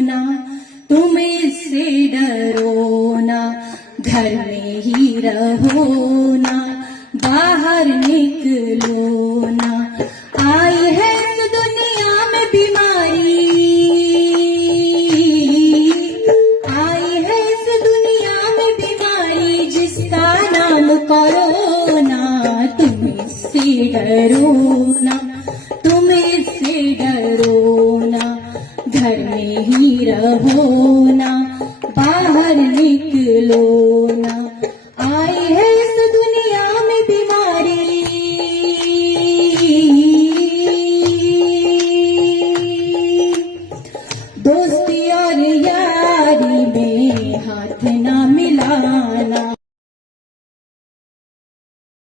ना, तुम इससे डरो ना, घर में ही रहो ना, बाहर निकलो ना। आई है इस दुनिया में बीमारी, आई है इस दुनिया में बीमारी, जिसका नाम कोरोना। तुम इससे डरो ना, तुम इससे डरो ना, घर में ही रहो ना, बाहर निकलो ना। आई है इस दुनिया में बीमारी, दोस्ती और यारी में हाथ ना मिलाना।